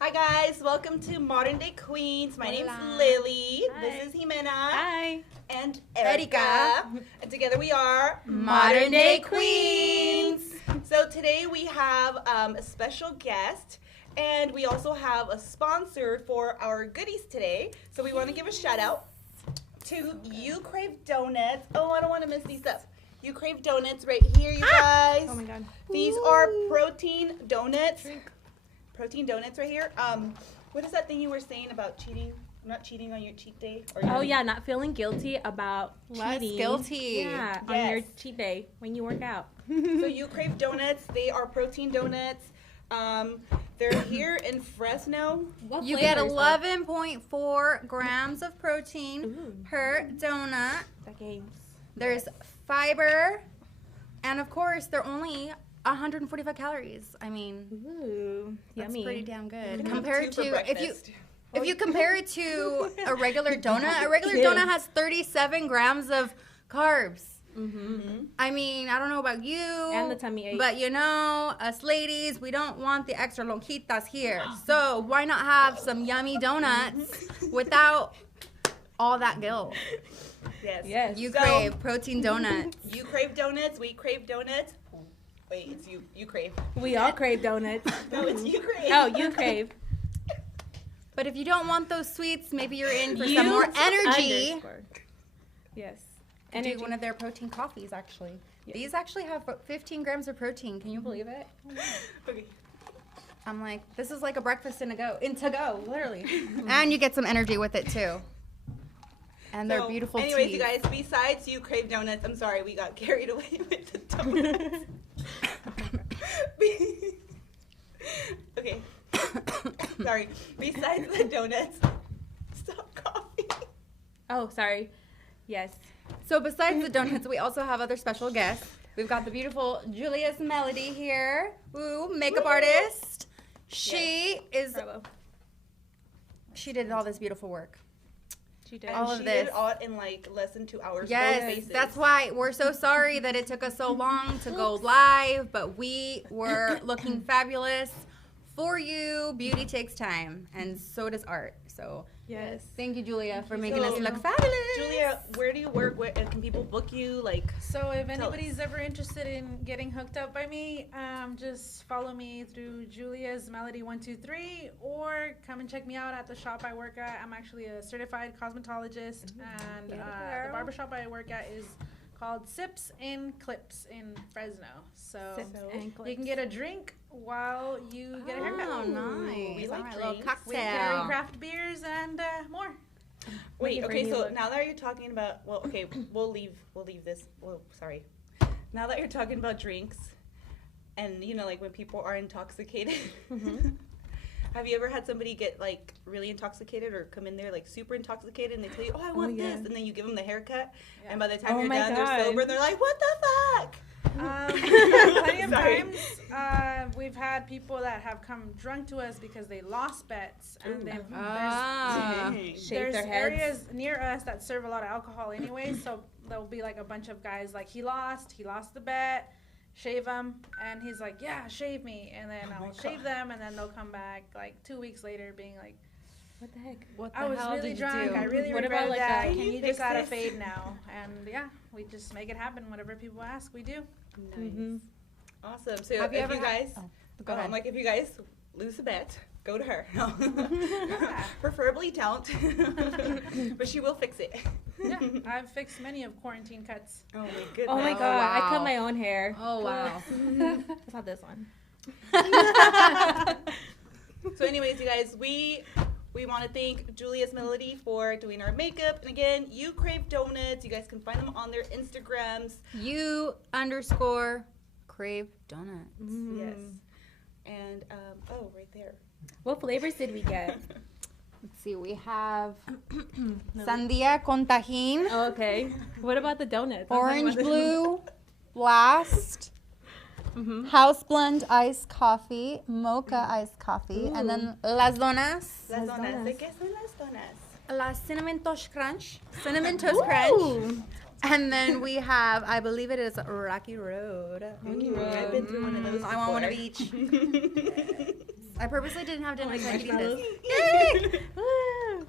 Hi guys, welcome to Modern Day Queens. My name's Hola. Lily. Hi. This is Jimena. Hi. And Erica. Erica. And together we are Modern Day Queens. So today we have a special guest, and we also have a sponsor for our goodies today. So we want to give a shout out to You Crave Donuts. Oh, I don't want to mess these up. You Crave Donuts right here, you guys. Oh my god. These are protein donuts. Protein donuts right here. What is that thing you were saying about cheating? Not cheating on your cheat day? Or Oh yeah, not feeling guilty about cheating. Guilty. Yeah, on Yes. your cheat day when you work out. So You Crave Donuts. They are protein donuts. They're here in Fresno. What You get flavors, 11.4 grams of protein Ooh. per donut. The games. There's fiber, and of course, they're only 145 calories. I mean, Ooh, that's yummy. pretty damn good You can have compared two for to breakfast. if you compare it to a regular donut. A regular Yeah. donut has 37 grams of carbs. Mm-hmm. I mean, I don't know about you And the tummy ache. but you know, us ladies, we don't want the extra lonjitas here. So why not have some yummy donuts without all that guilt? Yes. Yes. You So- crave protein donuts. You crave donuts. We crave donuts. Wait, it's you. You crave. We all crave donuts. No, it's you crave. Oh, you crave. But if you don't want those sweets, maybe you're in for You some more energy. underscore. Yes. Could do one of their protein coffees, actually. Yeah. These actually have 15 grams of protein. Can you believe it? Okay. I'm like, this is like a breakfast in to go, literally. And you get some energy with it too. And they're So, beautiful anyways, teas. you guys, besides You Crave Donuts, I'm sorry, we got carried away with the donuts. Okay. Sorry. Besides the donuts, stop coughing. Oh, sorry. Yes. So besides the donuts, we also have other special guests. We've got the beautiful Julia's Melody here. Woo, makeup Woo. artist. She is Bravo. she did all this beautiful work. She did. And All of she this. did it all in like less than 2 hours. both Yes, faces. that's why we're so sorry that it took us so long to go live, but we were looking fabulous for you. Beauty takes time, and so does art. So Yes. thank you, Julia, for making So, us look fabulous. Julia, where do you work? Where can people book you? Like, So if Tell anybody's ever interested in getting hooked up by me, just follow me through Julia's Melody 123, or come and check me out at the shop I work at. I'm actually a certified cosmetologist, and the barbershop I work at is called Sips and Clips in Fresno. So Sips and you clips. can get a drink while you get a haircut. Oh, nice. We like All right, little drinks. We carry cocktail. craft beers and more. wait, Looking for a okay, new so look. now that you're talking about, well, okay, we'll leave this. Well, sorry. Now that you're talking about drinks, and you know, like when people are intoxicated, have you ever had somebody get like really intoxicated or come in there like super intoxicated and they tell you, oh, I want yeah. this, and then you give them the haircut, Yeah. and by the time Oh you're my done, God. they're sober, and they're like, what the fuck? Plenty of Sorry. times we've had people that have come drunk to us because they lost bets, and they've Ah. Dang. Shave there's their heads. areas near us that serve a lot of alcohol anyway, so there'll be like a bunch of guys like he lost the bet, shave him, and he's like, yeah, shave me, and then Oh my I'll shave them, and then they'll come back like 2 weeks later being like, What the heck? What I was hell really did you drunk, do? I really What regret about, like, that, a- can you fix just gotta this? fade now? And yeah, we just make it happen. Whatever people ask, we do. Nice. Mhm. Awesome. So Have you if ever you had- guys, Go ahead. like if you guys lose a bet, go to her. No. Yeah. Preferably don't, but she will fix it. Yeah, I've fixed many of quarantine cuts. Oh my goodness. Oh my Oh, god, I wow. cut my own hair. Oh, wow. It's not this one. So anyways, you guys, we want to thank Julia's Melody for doing our makeup. And again, You Crave Donuts. You guys can find them on their Instagrams. You_crave donuts. Yes. And oh, right there. What flavors did we get? Let's see, we have sandia con tajín, Oh, okay. What about the donuts? I'm talking orange about the- blue, blast, Mhm. house blend iced coffee, mocha iced coffee, and then las donas, Las Las donas. ¿De donas. qué son las donas? la cinnamon toast crunch, crunch, and then we have, I believe it is Rocky Road. I've been through one of those. I want one of before. each. I purposely didn't have dinner like so I could eat marshmallows. this. Yay! Woo.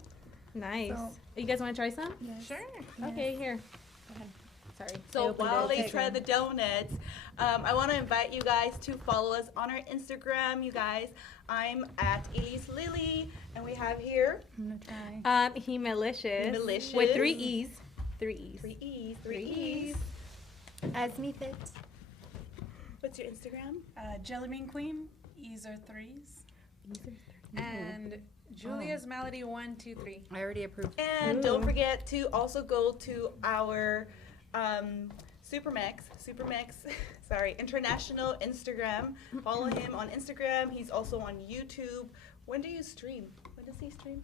Nice. So- You guys want to try some? Sure. Okay, here. Sorry. I So opened while it. they Okay. try the donuts, I want to invite you guys to follow us on our Instagram, you guys. I'm at Elise Lily, and we have here I'm gonna try. Hemalicious. Hemalicious. With 3 E's. 3 E's. 3 E's. 3 3 E's. As me fits. What's your Instagram? Jelly Bean Queen, E's are 3s. And Julia's Melody 123. I already approved. And Ooh. don't forget to also go to our Supermax, sorry, international Instagram. Follow him on Instagram. He's also on YouTube. When do you stream? When does he stream?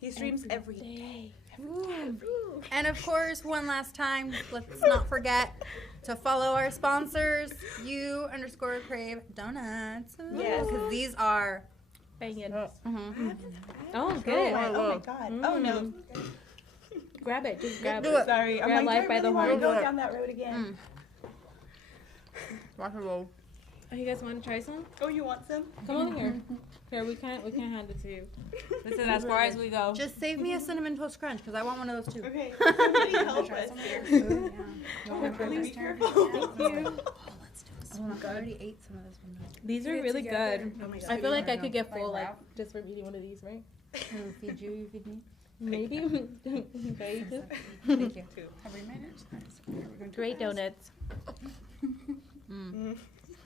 He streams every day. And of course, one last time, let's not forget to follow our sponsors, you_crave donuts. Yes. Because these are. Bang it. Mhm. Oh, Oh good. my God. Oh no. Grab it. Just grab Do it. it. Sorry. I'm Grab like, life I by the really want to horn. go down that road again. Oh, you guys want to try some? Oh, you want some? Come over here. Here, we can't hand it to you. This is as far as we go. Just save me a cinnamon toast crunch because I want one of those too. Okay. Somebody help us here. Please be careful. Thank you. Oh, I already ate some of this one. These are Eat it really together. good. Oh my God. I feel like I know. could get Like full, like, wrap? just from eating one of these, right? Who feed you? You feed me? Maybe. Okay, just- Thank you. Have we made it? Nice. Okay, we're going to Great pass. donuts.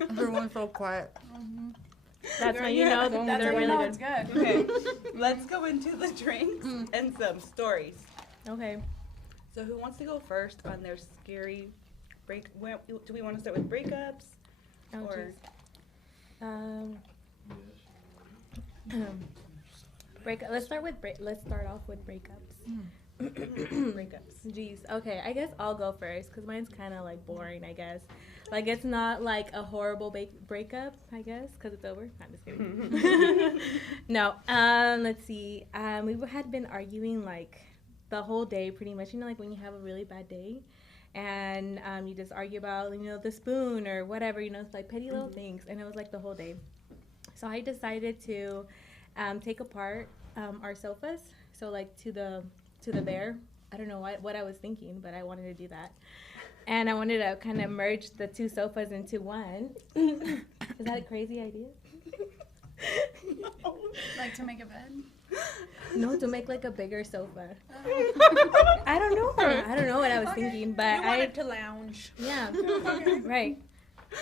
Everyone's so quiet. That's when you know That's they're how you really know good. it's good. Okay, let's go into the drinks and some stories. Okay. So who wants to go first on their scary do we want to start with breakups? Oh, Or- jeez. Let's start off with breakups. Breakups. Jeez. Okay, I guess I'll go first because mine's kind of like boring. I guess, like it's not like a horrible breakup. I guess because it's over. I'm just kidding. No. Let's see. We had been arguing like the whole day, pretty much. You know, like when you have a really bad day, and you just argue about the spoon or whatever. It's like petty little things, and it was like the whole day. So I decided to take apart our sofas. So like to the bare. I don't know what I was thinking, but I wanted to do that. And I wanted to kind of merge the two sofas into one. Is that a crazy idea? Like to make a bed? No, to make like a bigger sofa. I don't know. I don't know what I was thinking, but You wanted to lounge. yeah, right.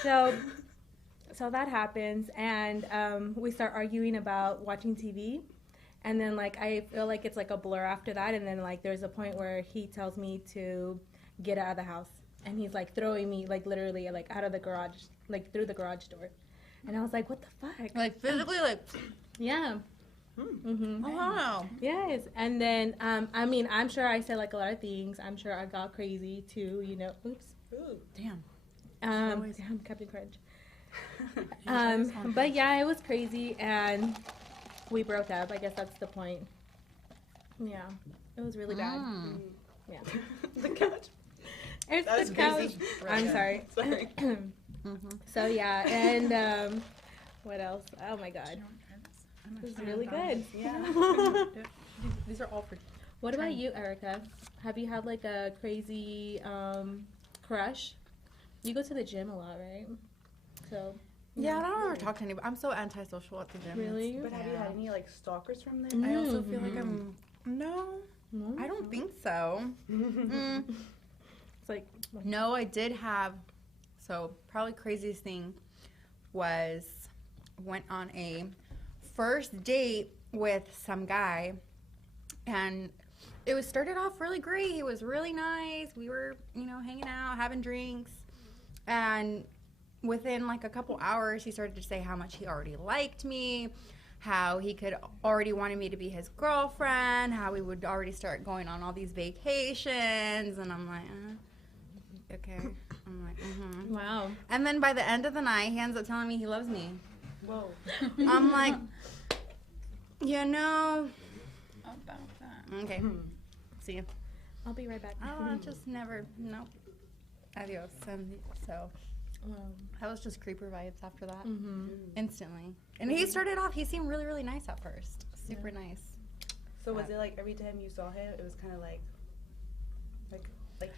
So that happens, and we start arguing about watching TV. And then, like, I feel like it's, like, a blur after that. And then, like, there's a point where he tells me to get out of the house. And he's, like, throwing me, like, literally, like, out of the garage, like, through the garage door. And I was like, what the fuck? Like physically, like. Yeah. Mm-hmm. Oh wow. Yes. And then, I mean, I'm sure I said, like, a lot of things. I'm sure I got crazy, too, Oops. Ooh. Damn. Damn, Captain Crunch. But, yeah, it was crazy. And we broke up. I guess that's the point. Yeah. It was really bad. Yeah. The couch. It's That was the couch. crazy. I'm sorry. Sorry. So yeah, and what else? Oh my god, this is really good. Yeah. These are all for. What about you, Erica? Have you had like a crazy crush? You go to the gym a lot, right? So Yeah, I don't ever talk to anybody. I'm so antisocial at the gym. really, But have you had any like stalkers from there? I also feel like I'm. No, I don't think so. It's like No, I did have. So probably craziest thing was went on a first date with some guy, and it was started off really great. He was really nice. We were, hanging out, having drinks, and within like a couple hours, he started to say how much he already liked me, how he could already wanted me to be his girlfriend, how we would already start going on all these vacations, and I'm like, okay. I'm like, wow. And then by the end of the night, he ends up telling me he loves me. Whoa. I'm like, About that. okay, see you. I'll be right back. Oh, I just never, nope. Adios. And so, That was just creeper vibes after that. Mm-hmm. Instantly. And he started off, he seemed really, really nice at first. Super nice. So was it like every time you saw him, it was kind of like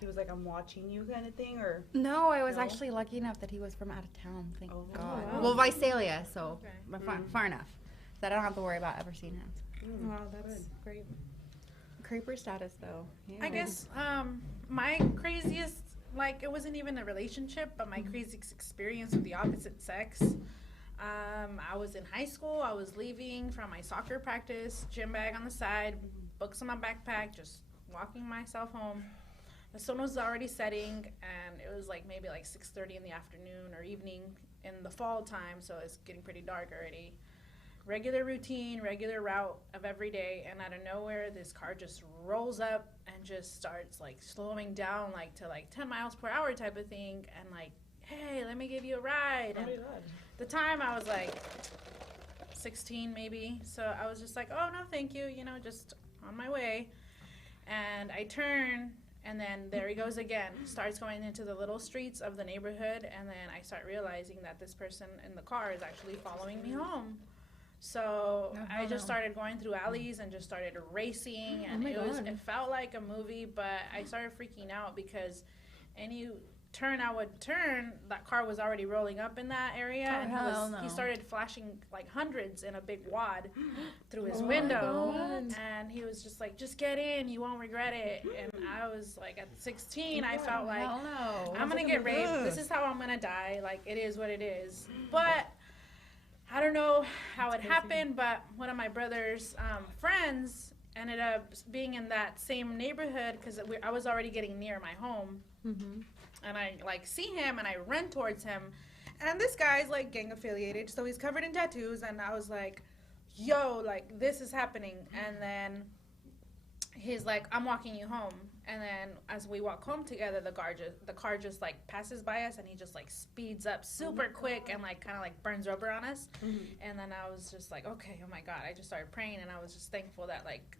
he was like, I'm watching you kind of thing, or? No, I was No? actually lucky enough that he was from out of town, thank Oh, God. wow. Well, Visalia, so Okay. but far enough. That I don't have to worry about ever seeing him. Wow, that's great. Creeper status, though. Yeah. I guess my craziest, like, it wasn't even a relationship, but my craziest experience with the opposite sex. I was in high school. I was leaving from my soccer practice, gym bag on the side, books in my backpack, just walking myself home. The sun was already setting, and it was like maybe like 6:30 in the afternoon or evening in the fall time, so it's getting pretty dark already. Regular routine, regular route of every day, and out of nowhere, this car just rolls up and just starts like slowing down, like to like 10 miles per hour type of thing, and like, hey, let me give you a ride. Oh And my God. the time I was like 16 maybe, so I was just like, oh no, thank you, you know, just on my way. And I turn, and then there he goes again, starts going into the little streets of the neighborhood, and then I start realizing that this person in the car is actually following me home. So I just started going through alleys and just started racing, and my God. it felt like a movie, but I started freaking out because any turn I would turn, that car was already rolling up in that area, and hell no. he started flashing like hundreds in a big wad through his Oh my window, God. and he was just like, just get in, you won't regret it. And I was like, at 16, I felt like, Hell no. I'm gonna get raped. This is how I'm gonna die. Like, it is what it is. But I don't know how it happened, but one of my brother's friends ended up being in that same neighborhood because I was already getting near my home. Mm-hmm. And I like see him and I run towards him. And this guy's like gang affiliated, so he's covered in tattoos. And I was like, yo, like, this is happening. And then he's like, I'm walking you home. And then as we walk home together, the car just like passes by us, and he just like speeds up super quick and like kind of like burns rubber on us. And then I was just like, okay, oh my God. I just started praying, and I was just thankful that like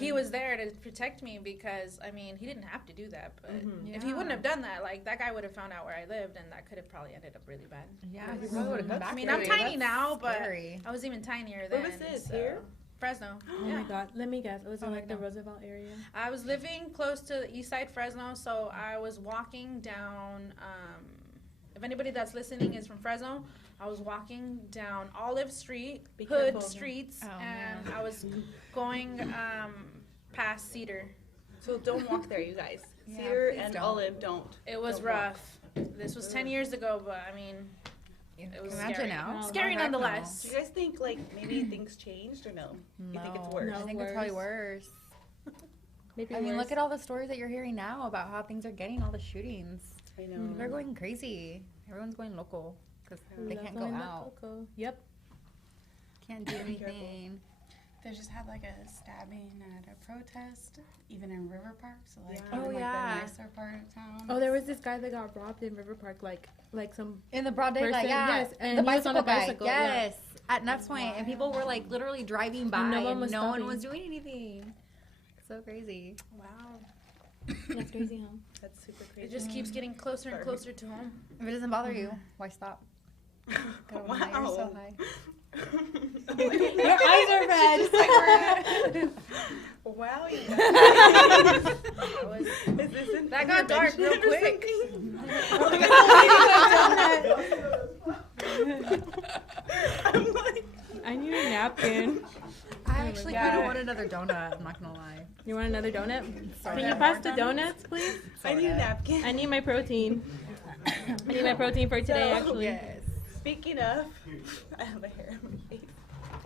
he was there to protect me, because I mean, he didn't have to do that, but if he wouldn't have done that, like, that guy would have found out where I lived, and that could have probably ended up really bad. Yeah, he probably would have come back. I mean, for I'm you. tiny That's now, but scary. I was even tinier Where then. was this? so- Here? Fresno. Oh Yeah. my God. Let me guess. It was in Oh, like the no. Roosevelt area. I was living close to the east side Fresno, so I was walking down, if anybody that's listening is from Fresno, I was walking down Olive Street, Be Hood careful. Streets, Oh, and man. I was going past Cedar. So don't walk there, you guys. Yeah, Cedar please and don't. Olive, don't. It was Don't walk. rough. This was 10 years ago, but I mean, it was Imagine scary. now. Scary Oh, heck no. nonetheless. Do you guys think like maybe things changed or no? You think it's worse? No. I think it's probably worse. Maybe I mean, worse. look at all the stories that you're hearing now about how things are getting, all the shootings. I know. They're going crazy. Everyone's going local because they Love can't go going out. loco. Yep. Can't do anything. They just had like a stabbing at a protest, even in River Park. So like, Yeah. even, Oh, like yeah. the nicer part of town. Oh, there was this guy that got robbed in River Park, like some. In the broad daylight, Person, yeah. yes, and the he was on a bicycle guy, bicycle, yeah. yes. At Nuts Point, and people were like literally driving by, no and one was no one stopping. was doing anything. So crazy. Wow. That's crazy, huh? That's super crazy. It just keeps getting closer and Sorry. closer to home. If it doesn't bother you, why stop? Wow. You're so high. Your eyes are red. Wow, you That was- Is this an That got dark real intervention or quick. something? I'm like, I need a napkin. I actually kind of God. want another donut. I'm not gonna lie. You want another donut? Sorry. Can you pass the donuts, please? I need a napkin. I need my protein. I need my protein for today, So- actually. Yes. Speaking of, I have a hair on my face.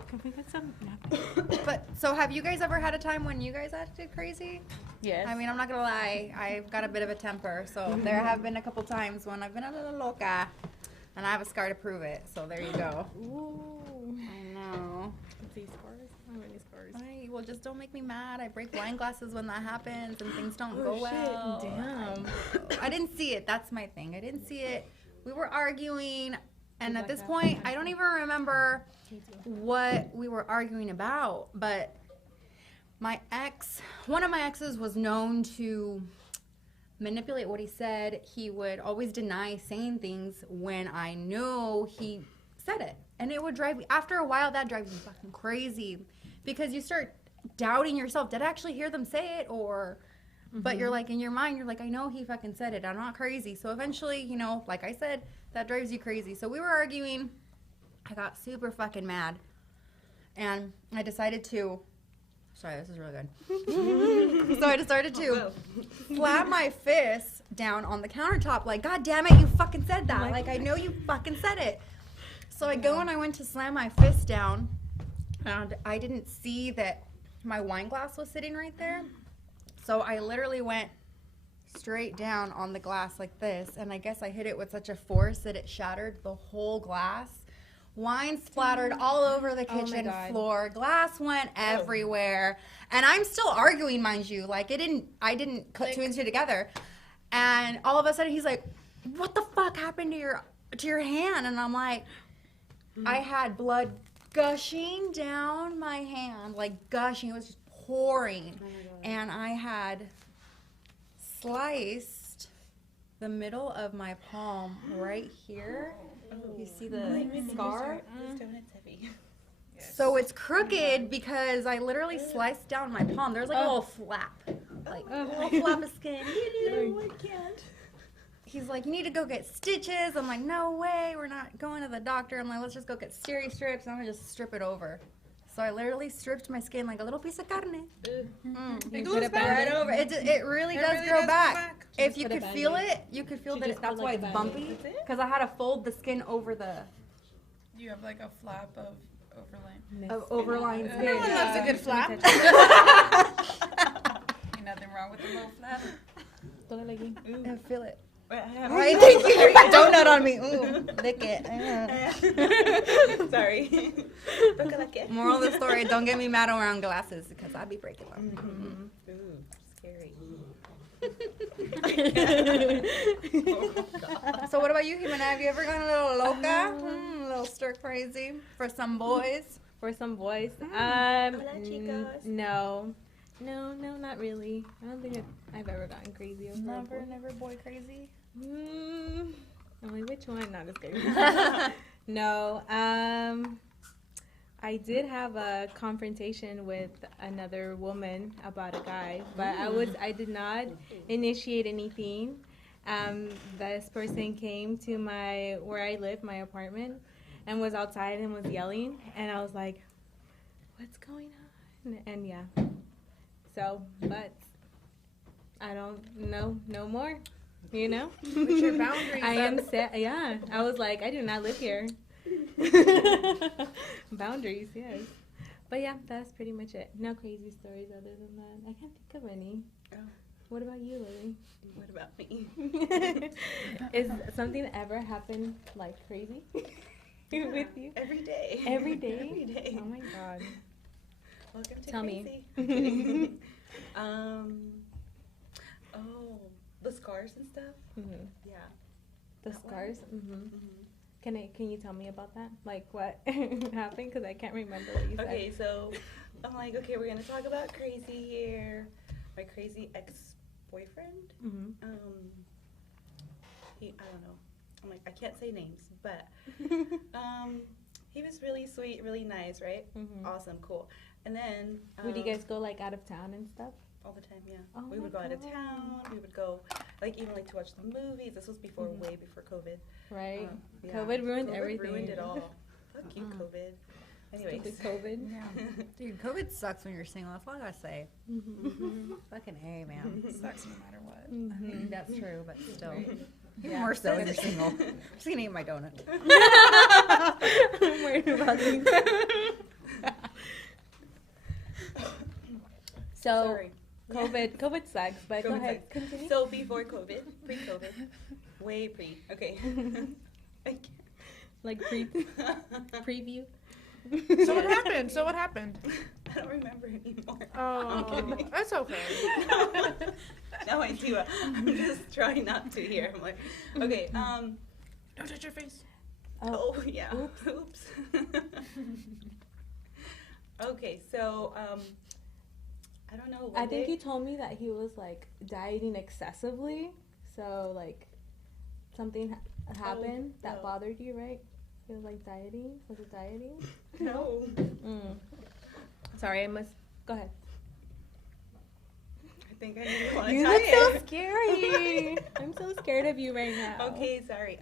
Can we get some napkins? But so, have you guys ever had a time when you guys acted crazy? Yes. I mean, I'm not gonna lie. I've got a bit of a temper, so there have been a couple times when I've been a little loca, and I have a scar to prove it. So there you go. Ooh. I know. See scars? I don't have any scars. Well, just don't make me mad. I break wine glasses when that happens, and things don't Oh, go shit. well. Damn. I didn't see it. That's my thing. I didn't see it. We were arguing, and Like at this that. point, I don't even remember what we were arguing about. But my ex, one of my exes was known to manipulate what he said. He would always deny saying things when I knew he said it. And it would drive me, after a while, that drives me fucking crazy. Because you start doubting yourself. Did I actually hear them say it? Or, but you're like, in your mind, you're like, I know he fucking said it. I'm not crazy. So eventually, you know, like I said, that drives you crazy. So we were arguing. I got super fucking mad. And I decided to, sorry, this is really good. So I decided to slap my fist down on the countertop. Like, God damn it, you fucking said that. Like, I know you fucking said it. So I go and I went to slam my fist down. And I didn't see that my wine glass was sitting right there. So I literally went straight down on the glass like this. And I guess I hit it with such a force that it shattered the whole glass. Wine splattered all over the kitchen floor. Glass went everywhere. And I'm still arguing, mind you. Like, I didn't put two and two together. And all of a sudden he's like, what the fuck happened to your hand? And I'm like, I had blood gushing down my hand, like gushing. It was just pouring. And I had sliced the middle of my palm right here. You see the scar? So it's crooked because I literally sliced down my palm. There's like a little flap. Like a little flap of skin. I can't. He's like, you need to go get stitches. I'm like, no way, we're not going to the doctor. I'm like, let's just go get steri strips and I'm gonna just strip it over. So I literally stripped my skin like a little piece of carne. It goes back. Right over. It really does grow back. If you could feel it, you could feel that that's why it's bumpy. Because I had to fold the skin over the... You have like a flap of overlaying. Of overlying skin. Everyone loves a good flap. Ain't nothing wrong with a little flap. I feel it. Right, thank you. You got donut on me. Ooh, lick it. Sorry. Moral of the story, don't get me mad around glasses because I'd be breaking them. Ooh, scary. So what about you, Jimena? Have you ever gone a little loca? A little stir crazy for some boys? For some boys. Hola, chicos. No, not really. I don't think I've ever gotten crazy over a boy. Never boy crazy? I'm like, which one? Not just kidding. No. I did have a confrontation with another woman about a guy, but I did not initiate anything. This person came to where I live, my apartment, and was outside and was yelling, and I was like, what's going on? And yeah. So, but I don't know no more, you know? Put your boundaries I am up. set, yeah. I was like, I do not live here. Boundaries, yes. But yeah, that's pretty much it. No crazy stories other than that. I can't think of any. Oh. What about you, Lily? What about me? Is something ever happened like crazy with you? Every day. Every day? Every day. Oh my god. Welcome to Tell crazy. me. I'm kidding. Oh, the scars and stuff. Mm-hmm. Yeah. The That one? scars. Mm-hmm. Mm-hmm. Can you tell me about that? Like what happened? Because I can't remember what you said. Okay, so I'm like, okay, we're gonna talk about crazy here. My crazy ex-boyfriend. Mm-hmm. I don't know. I'm like, I can't say names, but he was really sweet, really nice, right? Mm-hmm. Awesome, cool. And then Would you guys go like out of town and stuff? all the time, yeah. Oh We would my go out of God. town. We would go, like, even like to watch the movies. This was before, Mhm. way before COVID. Right. Yeah. COVID ruined COVID everything. Ruined it all. Fuck you, COVID. Anyways. Stupid COVID. Yeah. Dude, COVID sucks when you're single. That's all I gotta say. Mm-hmm. Fucking A, man. Sucks no matter what. Mm-hmm. I mean, that's true, but still. Even Yeah. more so when you're single. I'm just gonna eat my donut. I'm worried about these. So Sorry. COVID sucks, but go COVID ahead, sucks. continue. So before COVID, pre-COVID, way pre. Okay. I can't. Like preview. So what happened? I don't remember anymore. Oh, kidding. that's okay. No, I do. I'm just trying not to here. I'm like, okay. Don't touch your face. Oh yeah. Oops. Okay, so I don't know. I think he told me that he was like dieting excessively. So like something happened that bothered you, right? He was like dieting. Was it dieting? No. Sorry, I must go ahead. I think I really want to You tell look so you. scary. I'm so scared of you right now. Okay, sorry.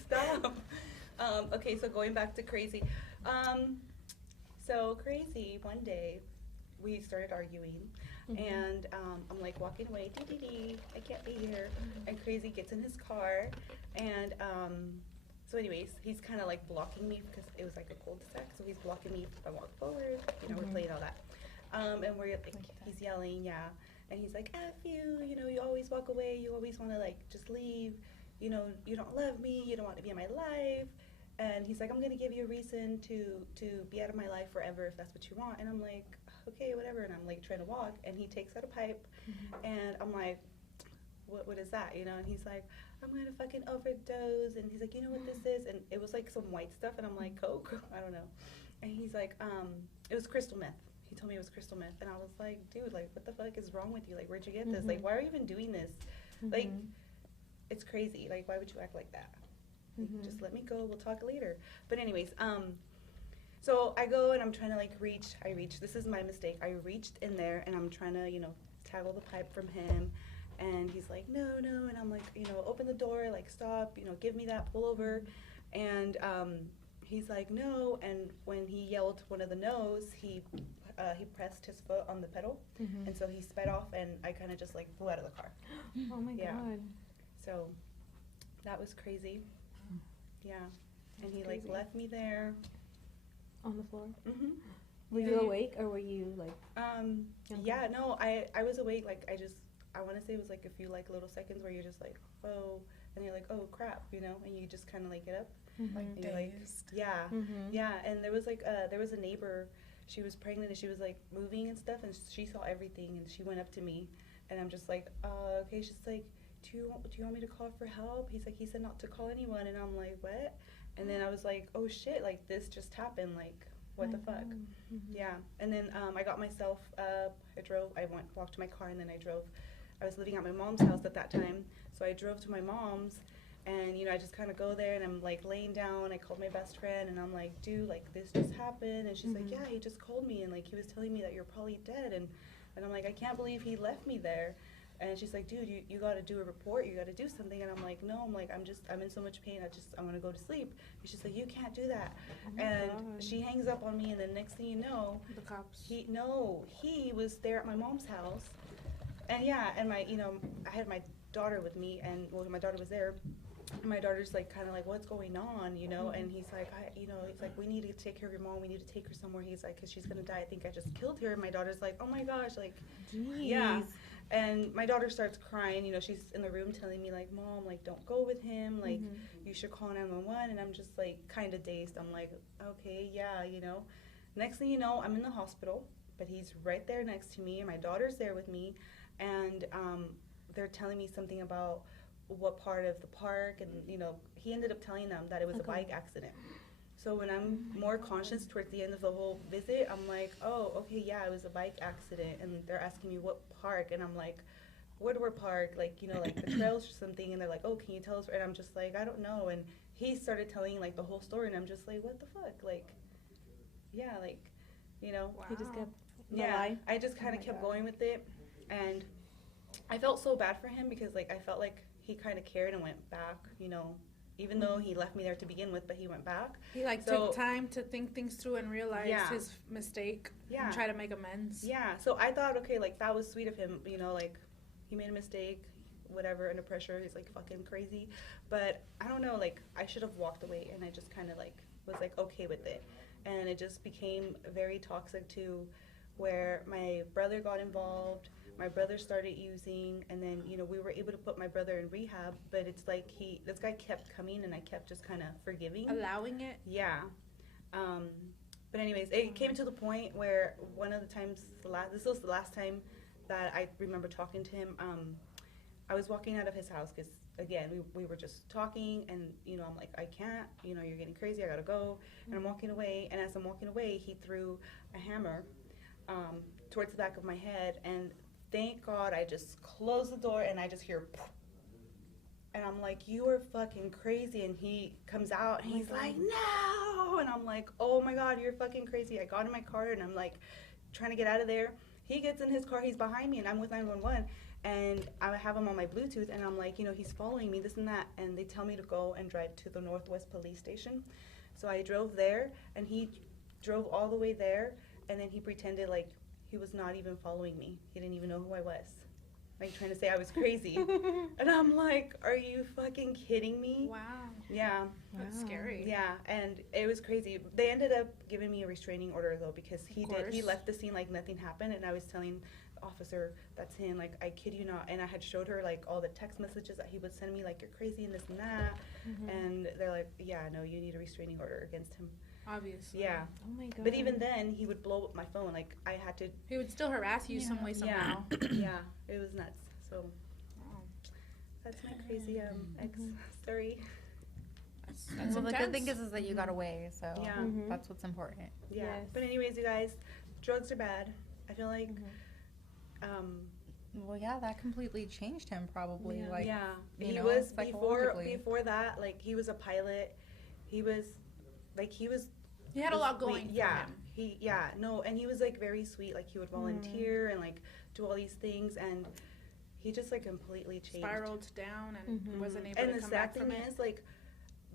Stop. Okay, so going back to crazy. So crazy. One day, we started arguing, and I'm like walking away. Dee, I can't be here. And crazy gets in his car, and so anyways, he's kind of like blocking me because it was like a cul-de-sac. So he's blocking me if I walk forward. You know, we're playing all that. And we're like, he's yelling, yeah. And he's like, F you, you know, you always walk away. You always want to like just leave. You know, you don't love me. You don't want to be in my life. And he's like, I'm going to give you a reason to be out of my life forever if that's what you want. And I'm like, okay, whatever. And I'm like trying to walk. And he takes out a pipe. And I'm like, what is that? You know? And he's like, I'm going to fucking overdose. And he's like, you know what this is? And it was like some white stuff. And I'm like, Coke? I don't know. And he's like, it was crystal meth. He told me it was crystal meth. And I was like, dude, like, what the fuck is wrong with you? Like, where'd you get this? Like, why are you even doing this? Like, it's crazy. Like, why would you act like that? Like, just let me go. We'll talk later. But anyways, so I go and I'm trying to, like, reach. This is my mistake. I reached in there and I'm trying to, you know, tackle the pipe from him. And he's like, no. And I'm like, you know, open the door, like, stop, you know, give me that, pull over. And he's like, no. And when he yelled one of the no's, he pressed his foot on the pedal, and so he sped off, and I kind of just like flew out of the car. Oh my god. So that was crazy. Yeah, and he like left me there on the floor. Were you awake or were you like? Yeah, no, I was awake. Like I want to say it was like a few like little seconds where you're just like, oh, and you're like, oh crap, you know, and you just kind of like get up. Like and dazed. Yeah, and there was like there was a neighbor. She was pregnant and she was like moving and stuff, and she saw everything, and she went up to me, and I'm just like, okay. She's like, do you want me to call for help? He's like, he said not to call anyone, and I'm like, what? And then I was like, oh shit, like this just happened, like what the fuck? Yeah, and then I got myself up. I walked to my car, and then I drove. I was living at my mom's house at that time, so I drove to my mom's. And, you know, I just kind of go there, and I'm, like, laying down. I called my best friend, and I'm like, dude, like, this just happened. And she's like, yeah, he just called me, and, like, he was telling me that you're probably dead. And I'm like, I can't believe he left me there. And she's like, dude, you got to do a report. You got to do something. And I'm like, no, I'm in so much pain. I want to go to sleep. And she's like, you can't do that. And she hangs up on me, and the next thing you know, The cops. he was there at my mom's house. And, yeah, and I had my daughter with me, and, well, my daughter was there. My daughter's like kind of like, what's going on, you know? And he's like, he's like, we need to take care of your mom. We need to take her somewhere. He's like, because she's gonna die. I think I just killed her. And my daughter's like, oh my gosh, like, yeah. And my daughter starts crying. You know, she's in the room telling me like, mom, like, don't go with him. Like, you should call 911. And I'm just like, kind of dazed. I'm like, okay, yeah, you know. Next thing you know, I'm in the hospital, but he's right there next to me, and my daughter's there with me, and they're telling me something about what part of the park, and you know, he ended up telling them that it was a bike accident. So when I'm more conscious towards the end of the whole visit, I'm like, oh, okay, yeah, it was a bike accident. And they're asking me what park, and I'm like, Woodward Park, like, you know, like the trails or something. And they're like, oh, can you tell us? And I'm just like, I don't know. And he started telling like the whole story, and I'm just like, what the fuck? Like, yeah, like, you know. He just kept I just kind of kept going with it, and I felt so bad for him because like I felt like he kind of cared and went back, you know, even though he left me there to begin with, but he went back. He like took time to think things through and realize his mistake and try to make amends. Yeah, so I thought, okay, like that was sweet of him, you know, like he made a mistake, whatever, under pressure, he's like fucking crazy. But I don't know, like I should have walked away, and I just kind of like was like okay with it. And it just became very toxic to where my brother got involved. My brother started using, and then, you know, we were able to put my brother in rehab, but it's like this guy kept coming, and I kept just kind of forgiving. Allowing it? Yeah. But anyways, it came to the point where one of the times, this was the last time that I remember talking to him, I was walking out of his house because, again, we were just talking, and, you know, I'm like, I can't, you know, you're getting crazy, I gotta go. And I'm walking away, and as I'm walking away, he threw a hammer towards the back of my head, and thank God I just closed the door and I just hear poof. And I'm like, you are fucking crazy. And he comes out and he's like, no. And I'm like, oh my God, you're fucking crazy. I got in my car and I'm like trying to get out of there. He gets in his car, he's behind me, and I'm with 911. And I have him on my Bluetooth, and I'm like, he's following me, this and that. And they tell me to go and drive to the Northwest Police Station. So I drove there, and he drove all the way there. And then he pretended like he was not even following me. He didn't even know who I was. Like, trying to say I was crazy. And I'm like, are you fucking kidding me? Wow. Yeah. That's scary. Yeah, and it was crazy. They ended up giving me a restraining order, though, because he left the scene like nothing happened, and I was telling the officer, that's him, like, I kid you not. And I had showed her, like, all the text messages that he would send me, like, you're crazy and this and that. And they're like, yeah, no, you need a restraining order against him. Obviously. Yeah. Oh my God. But even then, he would blow up my phone. Like, I had to. He would still harass you some way, somehow. Yeah, it was nuts. So, that's my crazy ex story. That's Well, the good thing intense. is that you got away, so Yeah. that's what's important. Yeah. Yes. But anyways, you guys, drugs are bad. I feel like, Well, yeah, that completely changed him probably. Yeah. Like, yeah, you he know, was psychologically. before that. Like, he was a pilot. He was He had a lot going Yeah, for him. and he was like very sweet. Like, he would volunteer and like do all these things, and he just like completely changed. Spiraled down and wasn't able And to the come sad back thing from it. is, like,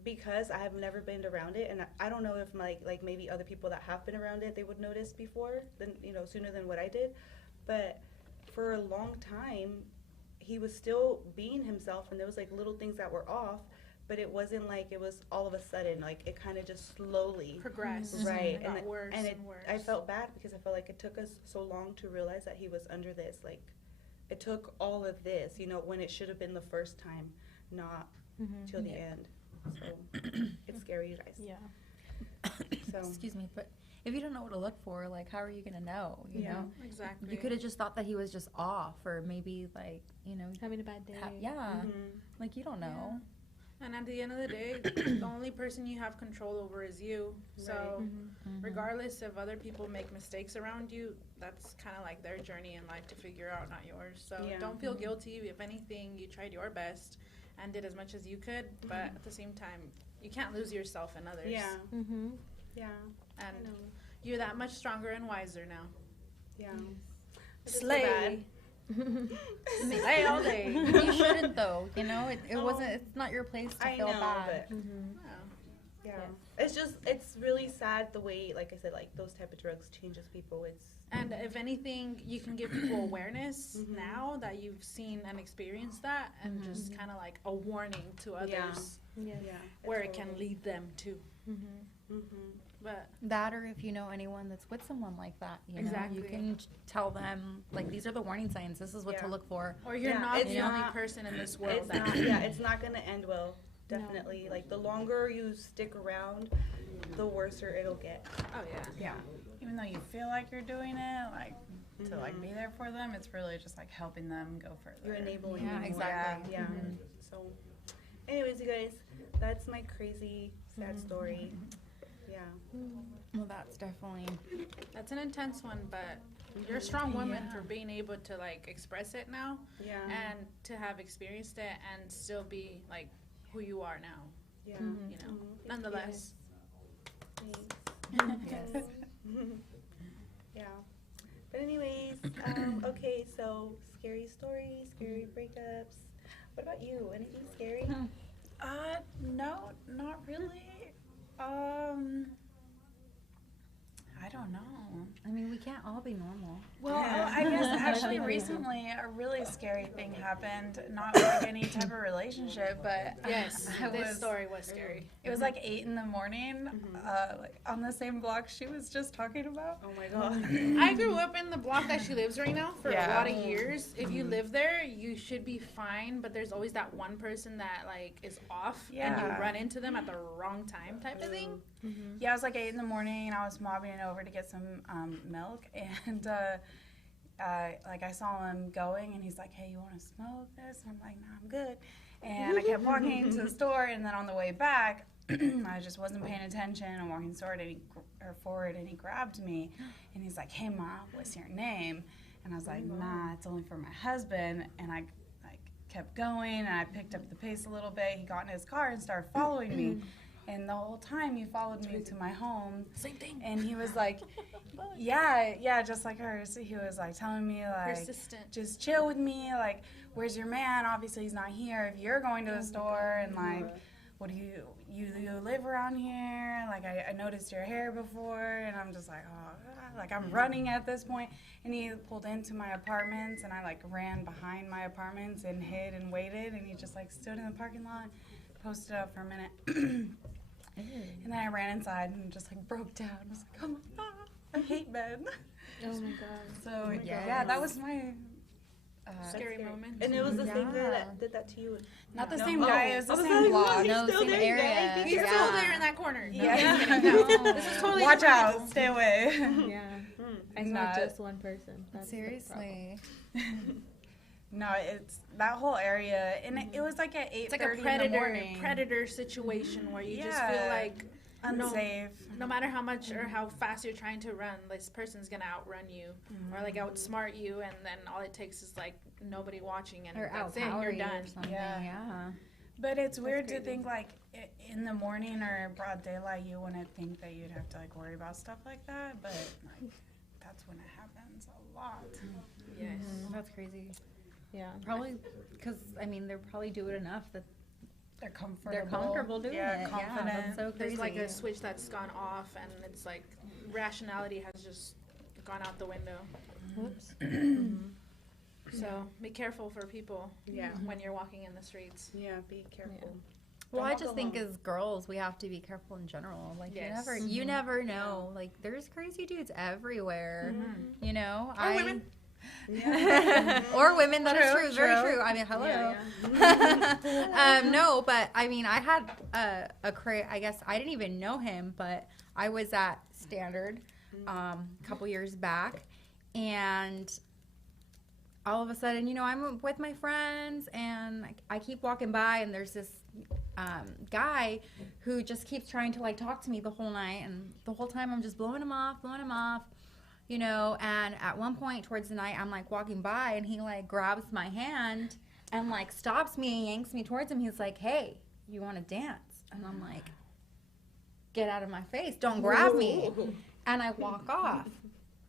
because I have never been around it, and I don't know if like maybe other people that have been around it, they would notice before, sooner than what I did. But for a long time, he was still being himself, and there was like little things that were off, but it wasn't like it was all of a sudden. Like, it kind of just slowly Progressed. right, It got worse and and worse. I felt bad because I felt like it took us so long to realize that he was under this. Like, it took all of this, when it should have been the first time, not till the end. So it's scary, you guys. Yeah. So Excuse me, but if you don't know what to look for, like, how are you gonna know? You know, Exactly. you could have just thought that he was just off, or maybe like, Having a bad day. like, you don't know. And at the end of the day, the only person you have control over is you. So, regardless if other people make mistakes around you, that's kind of like their journey in life to figure out, not yours. So, don't feel guilty. If anything, you tried your best and did as much as you could. But at the same time, you can't lose yourself in others. yeah, And I know. you're that much stronger and wiser now. Yeah. It's so Slay. bad. Slay all day. You shouldn't though. It No. wasn't. It's not your place to I feel know, bad. but Yeah. yeah, it's really sad the way, like I said, like those type of drugs changes people. And if anything, you can give people awareness now that you've seen and experienced that, and just kind of like a warning to others Yes. yeah, where it can lead them to. Mm-hmm. But That, or if you know anyone that's with someone like that, you Exactly. can tell them, like, these are the warning signs. This is what to Yeah. look for. or you're Yeah, not it's the only not- person in this world It's that not. Yeah, it's not gonna end well. Definitely. Like, the longer you stick around, the worser it'll get. Oh yeah. Yeah. Even though you feel like you're doing it, like to like be there for them, it's really just like helping them go further. You're enabling Yeah, them. exactly. Yeah. So, anyways, you guys, that's my crazy, sad story. Yeah. Well, that's definitely. That's an intense one, but you're a strong woman for being able to like express it now Yeah. and to have experienced it and still be like who you are now. Yeah. Nonetheless. Thanks. Yes. Yeah. But anyways, okay, so scary stories, scary breakups. What about you? Anything scary? No, not really. I don't know. I mean, we can't all be normal. Well, I guess actually recently a really scary thing happened. Not like any type of relationship, but Yes, it this was story was scary. it was like 8 a.m, like on the same block she was just talking about. Oh my god. I grew up in the block that she lives right now for a Yeah. lot of years. If you live there, you should be fine, but there's always that one person that like is off and Yeah. you run into them at the wrong time type of thing. Yeah, it was like 8 a.m, and I was mobbing over to get some milk, and like I saw him going, and he's like, "Hey, you want to smoke this?" And I'm like, "No, I'm good." And I kept walking to the store, and then on the way back, I just wasn't paying attention and walking forward, and he grabbed me, and he's like, "Hey, Mom, what's your name?" And I was like, "Nah, it's only for my husband." And I kept going, and I picked up the pace a little bit. He got in his car and started following me. And the whole time he followed me to my home. Same thing. And he was like, yeah, just like her. So he was like telling me like, Persistent. just chill with me. Like, where's your man? Obviously he's not here. If you're going to the store, and like, what do you live around here? Like, I noticed your hair before, and I'm just like, oh, God. Like I'm running at this point. And he pulled into my apartments, and I like ran behind my apartments and hid and waited. And he just like stood in the parking lot, posted up for a minute. And then I ran inside and just like broke down. I was like, oh my God, I hate men. Oh my God. So yeah, that was my Scary moment. And it was the same guy that did that to you. not the No. same guy. It was the same block. No, He's still same there, area. guys. He's still there in that corner. Yeah. This is totally Watch different out. people. Stay away. Yeah. It's And not just one person. That's the Seriously. No, it's that whole area, and it was like at 8:30 It's like a in the morning. predator situation where you just feel Yeah. like Unsafe. no matter how much or how fast you're trying to run, this person's gonna outrun you or like outsmart you, and then all it takes is like nobody watching, and Or that's it. outpower You're you done. or something. Yeah. Yeah. But it's weird to crazy. think like in the morning or broad daylight, you wouldn't think that you'd have to like worry about stuff like that, but like that's when it happens a lot. Yes. That's crazy. Yeah. Probably because, I mean, they probably do it enough that They're comfortable. they're comfortable doing Yeah, it. confident. Yeah, that's so crazy. There's like a switch that's gone off, and it's like rationality has just gone out the window. Whoops. So be careful for people Yeah. when you're walking in the streets. Yeah, be careful. Well, Don't I walk just think alone. as girls, we have to be careful in general. Like Yes. you never know. Like there's crazy dudes everywhere. Mm-hmm. You know, Or women. or women. That is True, true. Very true. true. I mean, hello. Yeah, No, but I mean, I had I guess I didn't even know him, but I was at Standard a couple years back, and all of a sudden, you know, I'm with my friends, and I keep walking by, and there's this guy who just keeps trying to like talk to me the whole night, and the whole time I'm just blowing him off, you know. And at one point towards the night, I'm like walking by, and he like grabs my hand and like stops me and yanks me towards him. He's like, "Hey, you want to dance?" And I'm like, "Get out of my face! Don't grab me!" And I walk off.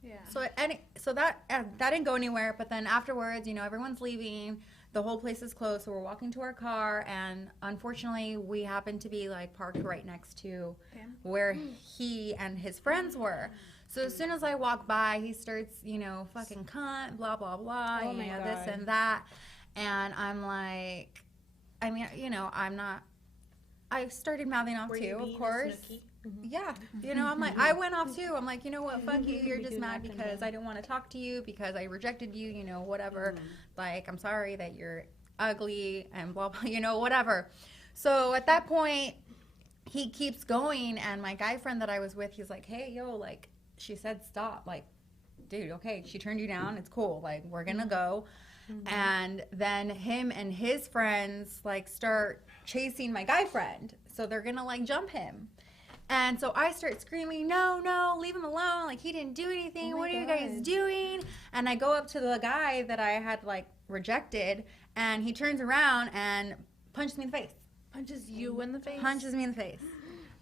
Yeah. So that didn't go anywhere. But then afterwards, you know, everyone's leaving. The whole place is closed, so we're walking to our car, and unfortunately, we happened to be like parked right next to Him? where he and his friends were. So as soon as I walk by, he starts, you know, fucking cunt, blah blah blah, Oh you my know, this God. and that, and I'm like, I mean, you know, I started mouthing off Were you too, of being a course. snooki? Yeah, you know, I'm like, I went off too. I'm like, you know what, fuck you. You're just Do mad not because condone. I didn't want to talk to you because I rejected you, you know, whatever. Like, I'm sorry that you're ugly and blah, blah, you know, whatever. So at that point, he keeps going, and my guy friend that I was with, he's like, hey, yo, like, she said stop. Like, dude, okay, she turned you down. It's cool. Like, we're going to go. And then him and his friends, like, start chasing my guy friend. So they're going to, like, jump him. And so I start screaming, no, leave him alone. Like, he didn't do anything. Oh my What are you guys God. doing? And I go up to the guy that I had, like, rejected, and he turns around and punches me in the face. Punches you in the face. Punches me in the face.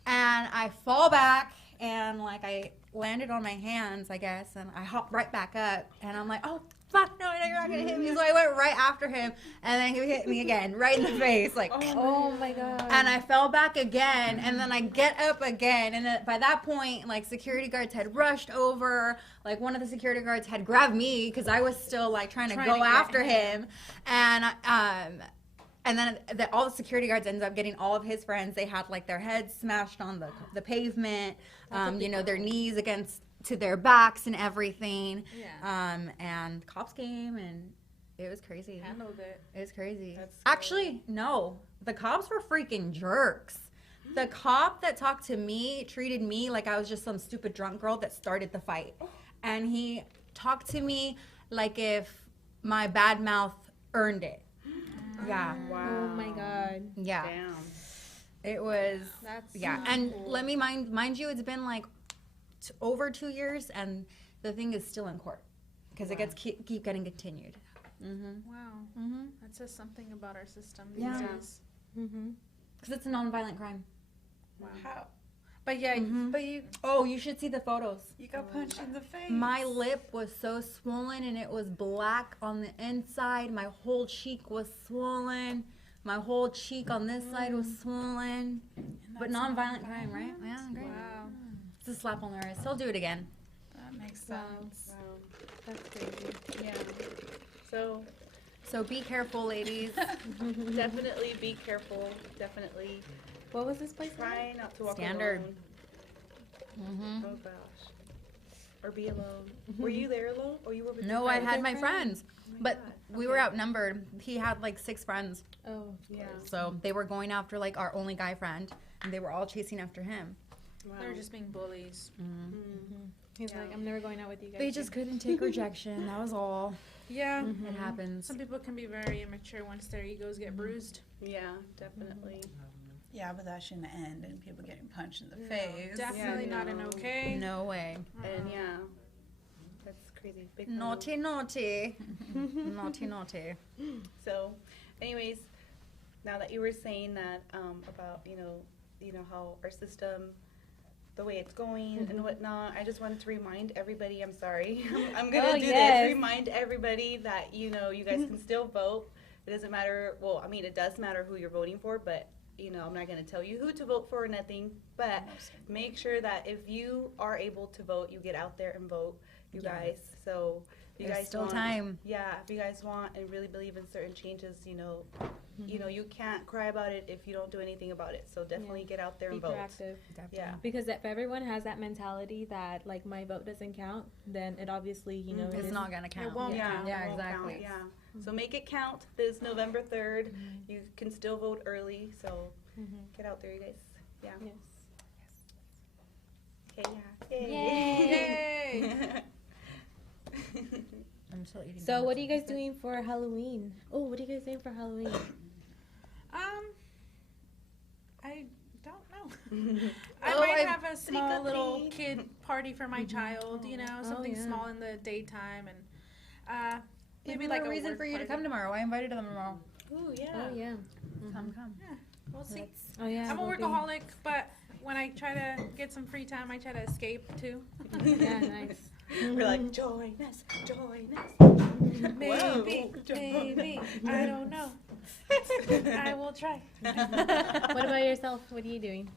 And I fall back, and, like, I landed on my hands, I guess, and I hop right back up. And I'm like, oh, fuck, no, you're not going to hit me. So I went right after him, and then he hit me again, right in the face. Like, Oh my God. and I fell back again, and then I get up again, and then by that point, like, security guards had rushed over. Like, one of the security guards had grabbed me because I was still, like, trying to go get after him. And then all the security guards ended up getting all of his friends. They had, like, their heads smashed on the pavement, you know, their knees against to their backs and everything. Yeah. And cops came, and it was crazy. Handled it. It was crazy. That's Actually, no. The cops were freaking jerks. The cop that talked to me treated me like I was just some stupid drunk girl that started the fight. And he talked to me like if my bad mouth earned it. Yeah. Oh my God. Yeah. Damn. It was, That's and cool. let me mind you, it's been like over 2 years, and the thing is still in court because it gets keep getting continued. Wow. That says something about our system these Yeah. days. Because it's a non-violent crime. Wow. How? But yeah, But you Oh, you should see the photos. got punched in the face. My lip was so swollen and it was black on the inside. My whole cheek was swollen. My whole cheek on this side was swollen. But non-violent crime, right? Yeah, great. wow. It's a slap on the wrist. He'll do it again. That makes Wow. sense. Wow. That's crazy. Yeah. So So be careful, ladies. definitely be careful. Definitely What was this place? try not to walk Standard. alone. Oh gosh. Or be alone. Were you there alone, or you were with? No, your I friends? had my friends. Oh my But God. we were outnumbered. He had like 6 friends. Oh, Yeah. So they were going after like our only guy friend. And they were all chasing after him. Wow. They're just being bullies. he's Yeah. like, I'm never going out with you guys. They just couldn't take rejection. That was all. Yeah. It happens. Some people can be very immature once their egos get bruised. Yeah, definitely. Yeah, but that shouldn't end in people getting punched in the face. Definitely not an no. okay. No way. And yeah, that's crazy. Big no. Naughty, naughty. Naughty, naughty. So, anyways, now that you were saying that about you know how our system, the way it's going and whatnot, I just wanted to remind everybody. I'm sorry, I'm gonna Oh, do yes. this. Remind everybody that you guys can still vote. It doesn't matter. Well, I mean, it does matter who you're voting for, but I'm not gonna tell you who to vote for or nothing. But make sure that if you are able to vote, you get out there and vote, you guys. So. If you There's guys still want, time. Yeah, if you guys want and really believe in certain changes, you can't cry about it if you don't do anything about it. So definitely get out there Be and vote. proactive. Yeah. Because if everyone has that mentality that like my vote doesn't count, then it obviously it It's is- not gonna count. It won't Yeah, count. Yeah, it won't count, exactly. Yeah. So make it count this November 3rd. You can still vote early, so get out there, you guys. Yeah. Yes. Okay, yeah. Yay! I'm still eating. So what are you guys doing for Halloween? Oh, what are you guys doing for Halloween? I don't know. I Oh, might I- have a small little Trick-or-treat. kid party for my child, something yeah. small in the daytime, and Maybe maybe like a reason for you to come tomorrow. I invited them tomorrow. Ooh, yeah. Oh yeah. Come. We'll see. Oh yeah. I'm a will be. workaholic, but when I try to get some free time, I try to escape too. Yeah, nice. We're like, join us, join us. Maybe, Whoa. maybe. I don't know. I will try. What about yourself? What are you doing?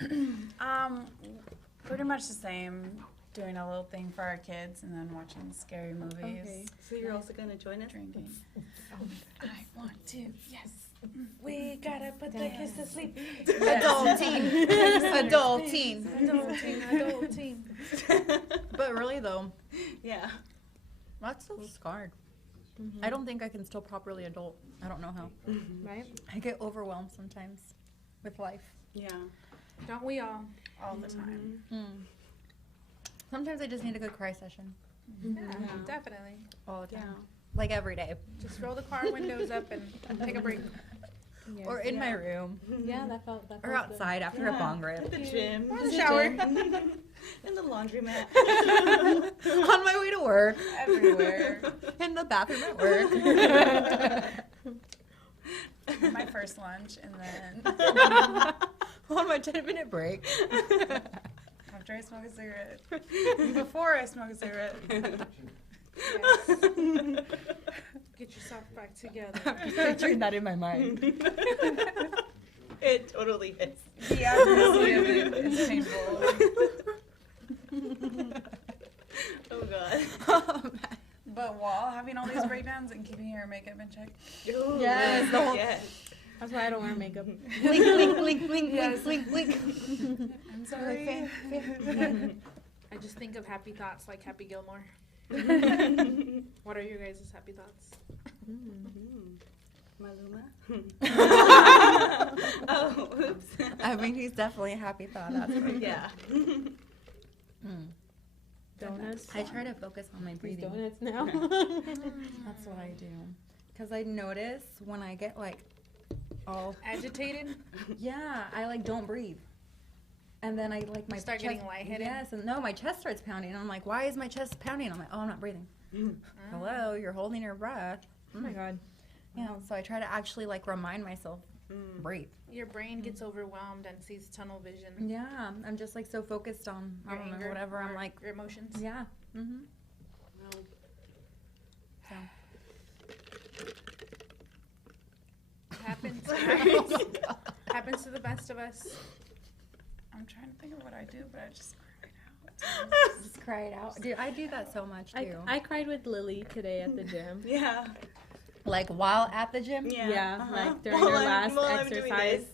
Pretty much the same. Doing a little thing for our kids and then watching scary movies. Okay. So you're also gonna join us? Drinking. I want to. Yes. We gotta put the kids to sleep. Adulting. Adulting. Adulting. But really though, Yeah. that's so scarred. I don't think I can still properly adult. I don't know how. Right? I get overwhelmed sometimes with life. Yeah. Don't we all? All the time. Sometimes I just need a good cry session. Yeah, definitely. All the Yeah. time. Like every day. Just roll the car windows up and take a break. Yes. Or in my room. Yeah, that felt Or good. outside after a bong At rip. the gym. Or the shower. In the laundromat. On my way to work. Everywhere. In the bathroom at work. My first lunch and then On my 10-minute break. after I smoke a cigarette. Before I smoke a cigarette. Yes. Get yourself back together. Picturing that in my mind. It totally is. The accuracy of it is painful. Oh god. Oh, man. But while having all these breakdowns and keeping your makeup in check. Ooh, Yes, the whole- yes. That's why I don't wear makeup. Blink, blink, blink, blink, blink, blink, blink. I'm sorry. I just think of happy thoughts like Happy Gilmore. What are your guys' happy thoughts? Maluma? Oh, oops. I mean, he's definitely a happy thought. That's right. Yeah. Donuts. I try to focus on my These breathing. donuts now. That's what I do. Because I notice when I get like all. Agitated? Yeah, I like don't breathe. And then I like my Start chest, getting lightheaded? Yes, and no, my chest starts pounding. And I'm like, why is my chest pounding? I'm like, oh, I'm not breathing. Hello, you're holding your breath. Oh my god. Yeah, so I try to actually like remind myself, breathe. Your brain gets overwhelmed and sees tunnel vision. Yeah, I'm just like so focused on I Your don't know, anger whatever. I'm or like, your emotions. yeah. Mm-hmm. So. Happens. Happens to the best of us. I'm trying to think of what I do, but I just cried out. Just cry it out. Dude, I do that so much too. I cried with Lily today at the gym. Yeah. Like while at the gym? Yeah. Yeah, Uh-huh. like during While her I'm- last while I'm doing exercise. this.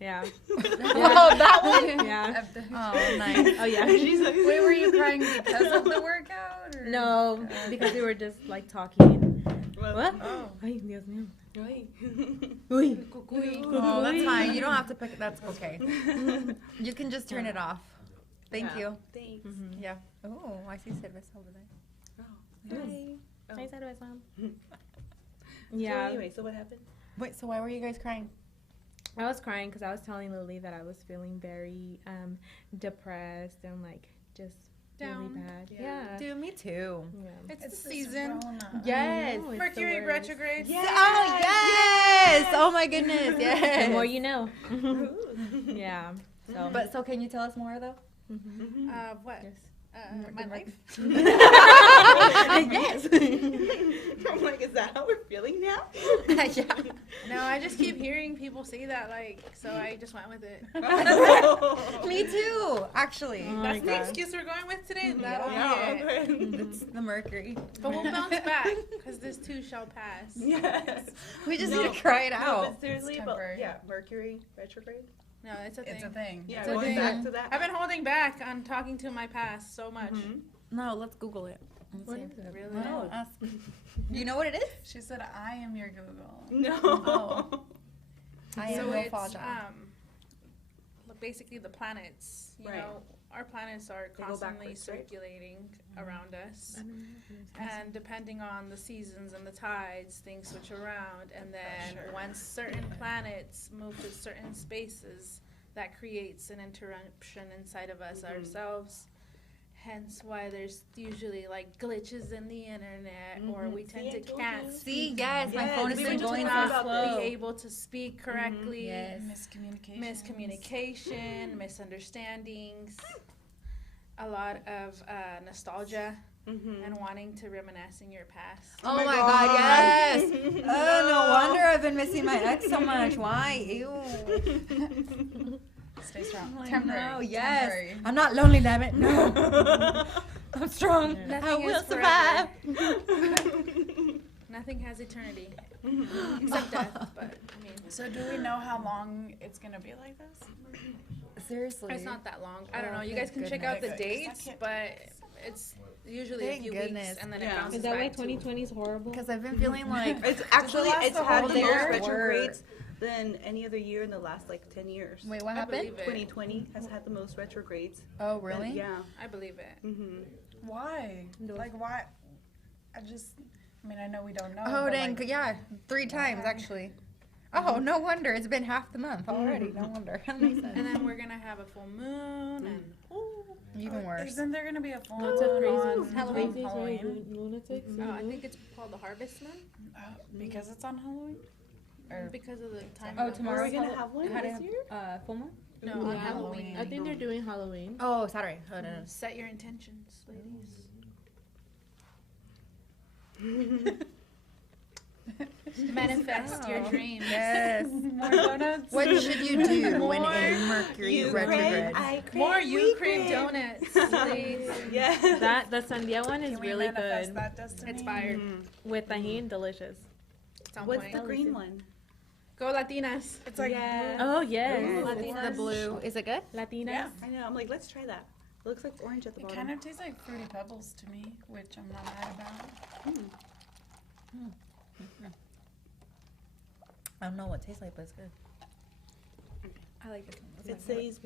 Yeah. Oh, that one? Yeah. Oh, nice. Oh yeah. She's like, Wait, were you crying because of the workout? Or? No, because we were just like talking. Well, What? Oh. Ay, Dios mío. Uy. Uy. Oh, that's fine. You don't have to pick it. That's okay. You can just turn it off. Thank Yeah. you. Thanks. Mhm. Yeah. Oh, I see cerveza over there. Hi. Oh. Hi, Sarvesa. So Yeah. anyway, so what happened? Wait, so why were you guys crying? I was crying because I was telling Lily that I was feeling very depressed and like just Down. really bad. Yeah. Yeah. Dude, me too. Yeah. It's It's the this season. Rona. Yes. know, it's Mercury the worst. retrograde. Oh, yes! Oh, my goodness. Yes. The more you know. Yeah. So. But so can you tell us more, though? Mhm. What? Yes. My life? Yes. I'm like, is that how we're feeling now? Yeah. No, I just keep hearing people say that, like, so I just went with it. Me too, actually. Oh my That's the God. excuse we're going with today. That'll Yeah. be it. It's the Mercury. But we'll bounce back, because this too shall pass. Yes. We just No. need to cry it No, out. but seriously, It's but temporary. yeah, Mercury retrograde. No, it's a thing. It's a thing. Yeah, It's a going thing. back to that. I've been holding back on talking to my past so much. Mhm. No, let's Google it. Let's What see. is it? Really? No, ask. Do you know what it is? She said, I am your Google. No. Oh. I am So no it's Faja. basically the planets. You Right. know, our planets are They go constantly backwards, right? circulating around us, I don't know. and depending on the seasons and the tides, things switch around. And then Sure. once certain planets move to certain spaces, that creates an interruption inside of us ourselves. Hence why there's usually like glitches in the internet, or we tend to can't See, speak. yes, my Yes, phone has we been were just going talking so about slow. Be able to speak correctly. Yes. Miscommunication. Miscommunication, misunderstandings, a lot of nostalgia Mhm. and wanting to reminisce in your past. Oh my God, yes. Oh, no wonder I've been missing my ex so much. Why? Ew. Stay strong. I'm like, Temporary. no, yes. Temporary. I'm not lonely, damn it. No. I'm strong. Yeah. I Nothing will is survive. Nothing has eternity except death. But I mean, So do we know how long it's going to be like this? Seriously. it's not that long. I don't Oh, know. You thank guys can check out the goodness. dates, but it's usually Thank a few goodness. weeks, and then Yeah. it bounces Is that why back to 2020 is horrible? Because I've been feeling like It's actually last it's the had whole the most year? retrogrades than any other year in the last like 10 years. Wait, what I happened? believe it. 2020 has had the most retrogrades. Oh, really? Yeah. I believe it. Mhm. Why? Like, why? I mean, I know we don't know. Oh, but, dang. like, Yeah, 3 times actually. Oh, no wonder. It's been half the month already. No wonder. That makes sense. And then we're gonna have a full moon, and Even worse. Isn't there going to be a full Lots of moon crazy on Halloween. Halloween? Lunatics. oh, I think it's called the harvest moon Because it's on Halloween? Or because of the time. Oh, of- tomorrow. Are we gonna have one this year? Full moon? No, Yeah. on Halloween. I think they're doing Halloween. Oh, Saturday. Oh, no, no. Set your intentions, ladies. Manifest your Wow. dreams. Yes. more donuts? What should you do when More in Mercury retrograde? More you crave donuts, please. Yeah. That the sandia one is Can we really manifest good that destiny? It's fire. with tahin, delicious. It's on What's point. the green one? Go Latinas. It's like Yeah. Oh yes, Ooh. It's the blue. Is it good? Latinas. Yeah. I know. I'm like, let's try that. It looks like orange at the It bottom. kind of tastes like Fruity Pebbles to me, which I'm not mad about. I don't know what it tastes like, but it's good. I like this one. It says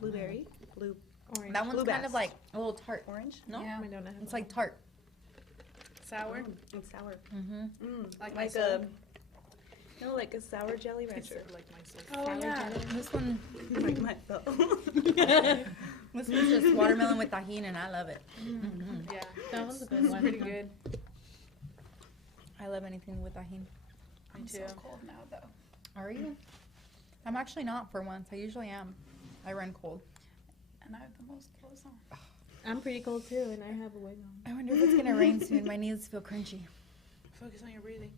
blueberry, blue Orange. That one's Blue kind Bass. of like a little tart. orange. No? Yeah. I don't know. It's like tart. Sour. It's sour. Mm-hmm. Mm. Like my Like soul. No, like a sour jelly rancher. Like myself. Oh Sour yeah, jelly. this one. Like myself. This one's just watermelon with tahini, and I love it. Yeah. That was a good It's one. pretty good. I love anything with tahini. I'm so too. cold now, though. Are you? I'm actually not for once. I usually am. I run cold. And I have the most clothes on. I'm pretty cold too, and I have a wig on. I wonder if it's gonna rain soon. My knees feel crunchy. Focus on your breathing.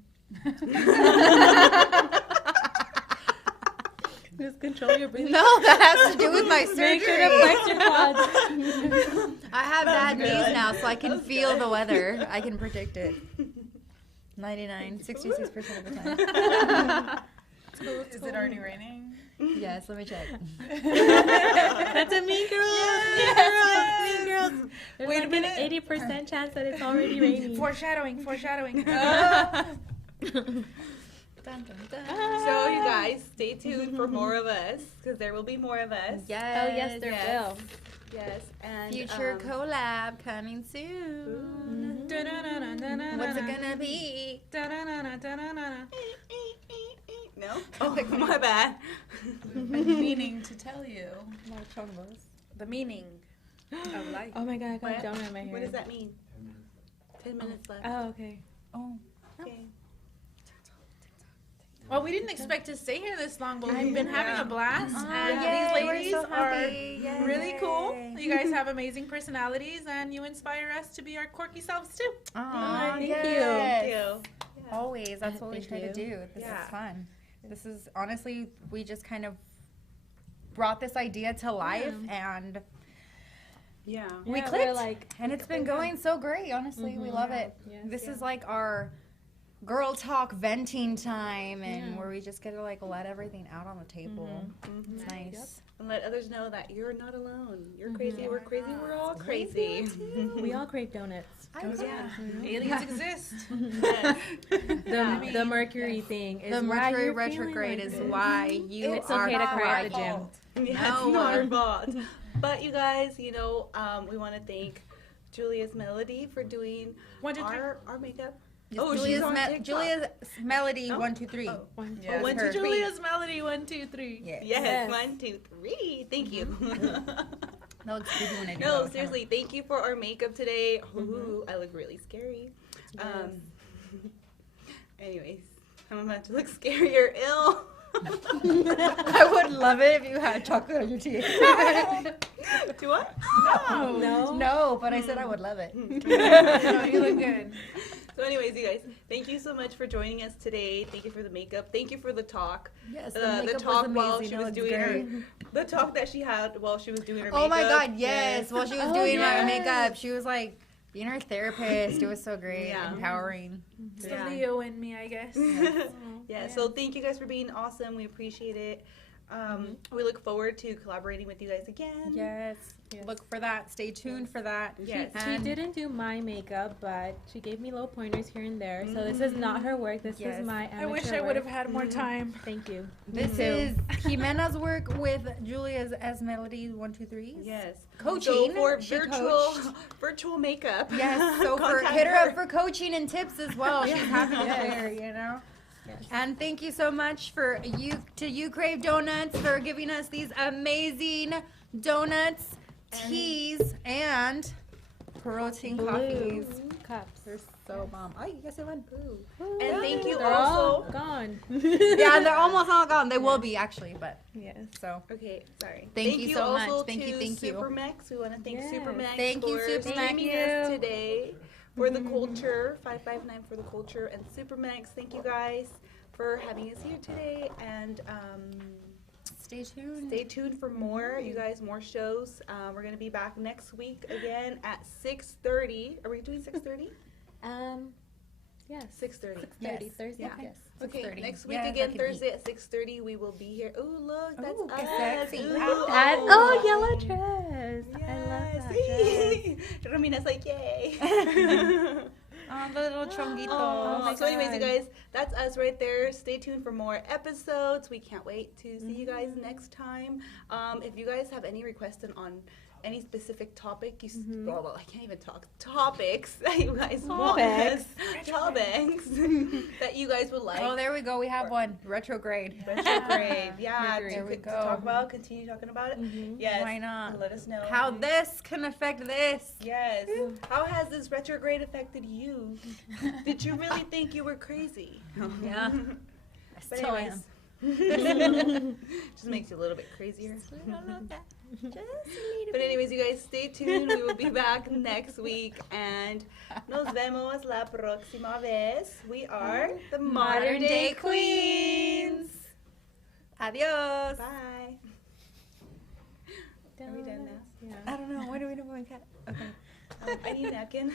Just control your breathing. No, that has to do with my Make sure surgery. to flex your quads. I have bad good. knees now, so I can That was feel good. the weather. I can predict it. 66% of the time. Is it already raining? Yes, let me check. That's a Mean Girls. Yes, Mean Girls. There's Wait a like minute. an 80% chance that it's already raining. Foreshadowing. Dun, dun, dun. So you guys, stay tuned for more of us, because there will be more of us. Yes, Oh yes, there will. Yes, and Future collab coming soon. Mm-hmm. What's it gonna be? No? Oh, my bad. I'm meaning to tell you. The meaning of life. Oh my god, I got What? a donut in my hair. What does that mean? 10 minutes left. Oh, okay. Oh, Okay. Well, we didn't expect to stay here this long, but we've been having Yeah. a blast. Ah, And yay, these we're ladies so are happy. Yay. really cool. You guys have amazing personalities, and you inspire us to be our quirky selves too. Aw, thank you. yes. Thank you. Always. That's what we Thank try to you. do. This Yeah. is fun. This is honestly, we just kind of brought this idea to life, and Yeah. we Yeah, clicked. we're like, and it's been going so great. Honestly, we love it. yes, This yeah. is like our girl talk venting time, and Yeah. where we just get to like let everything out on the table. Mhm. It's nice. And let others know that you're not alone. You're crazy. We're crazy. We're all crazy. we all crave donuts. Yeah. Aliens exist. Yes. The Mercury thing is The why Mercury you're retrograde feeling is like why you It's are okay to cry at the crying. gym. Yeah, No. it's not our fault. But you guys, we want to thank Julia's Melody for doing 1, 2, 3. our makeup. Just Oh, she's Julia's, on TikTok. Julia's Melody Oh. 1, 2, 3. Oh. One, Yeah. One, her. two, three. Julia's Melody 1, 2, 3. Yes. Yes, Yes. 1, 2, 3. Thank you. That looks creepy when I do that No, with seriously, thank you for our makeup today. Ooh, I look really scary. Anyways, I'm about to look scary or ill. camera. I would love it if you had chocolate on your teeth. Do I? No. No, but I said I would love it. No, you look good. So anyways, you guys, thank you so much for joining us today. Thank you for the makeup. Thank you for the talk. Yes, The talk while she was doing the talk that she had while she was doing her Oh makeup. my god, yes. While she was Oh, doing my yes. makeup, she was like being her therapist. It was so great, Yeah. empowering. It's Yeah. the Leo in me, I guess. Yeah, so thank you guys for being awesome. We appreciate it. We look forward to collaborating with you guys again. Yes. Look for that. Stay tuned for that. Yes. She And- didn't do my makeup, but she gave me little pointers here and there. So this is not her work. This Yes. is my amateur I wish I would have work. had more time. Thank you. This Me too. is Jimena's work with Julia's as Melody 1, 2, 3. Yes. Coaching. So for She virtual makeup. Yes, so contact hit her up for coaching and tips as well. She's happy to Yes. share, you know. Yes. And thank you so much for you Crave Donuts for giving us these amazing donuts, teas, and protein coffees. Blue cups. They're so bomb. Oh, you guys one. And thank you They're all also. gone. Yeah, they're almost all gone. They will be actually, but Yes. so. Okay, sorry. Thank you so much. also Thank you, to thank you. Supermex. We want to thank Yes. Supermex Thank you, for Supermex. streaming Thank us you. today for the culture. 559 for the culture and Supermex. Thank you guys for having us here today. And Stay tuned. stay tuned for more. You guys, more shows. We're gonna be back next week again at 6:30. Are we doing 6:30? Yes. 6:30. 6:30 Thursday. Yeah. Yes. Okay, 6:30. next week Yeah, that again, could be. Thursday at 6:30. We will be here. Ooh, look, that's Ooh, us. sexy. Ooh, That yellow dress. I love that dress. Romina's like, yay. Oh, the little chonguito. Oh, my so anyways, you God. guys, that's us right there. Stay tuned for more episodes. We can't wait to see you guys next time. If you guys have any requests on any specific topic well, I can't even talk. Topics that you guys want us. Topics that you guys would like. Oh, there we go. We have one. Retrograde. Retrograde. Yeah, There we to go. talk about, continue talking about it. Yes. Why not? Let us know. How this can affect this. Yes. How has this retrograde affected you? Did you really think you were crazy? Yeah. But Still anyways. Just makes you a little bit crazier. But anyways, you guys stay tuned. We will be back next week. And nos vemos la próxima vez. We are the Modern Day Queens. Adios. Bye. Are we done now? Yeah. I don't know. What do we do when we cut? Okay. I need a napkin.